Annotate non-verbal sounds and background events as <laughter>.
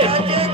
Yeah, <laughs> yeah.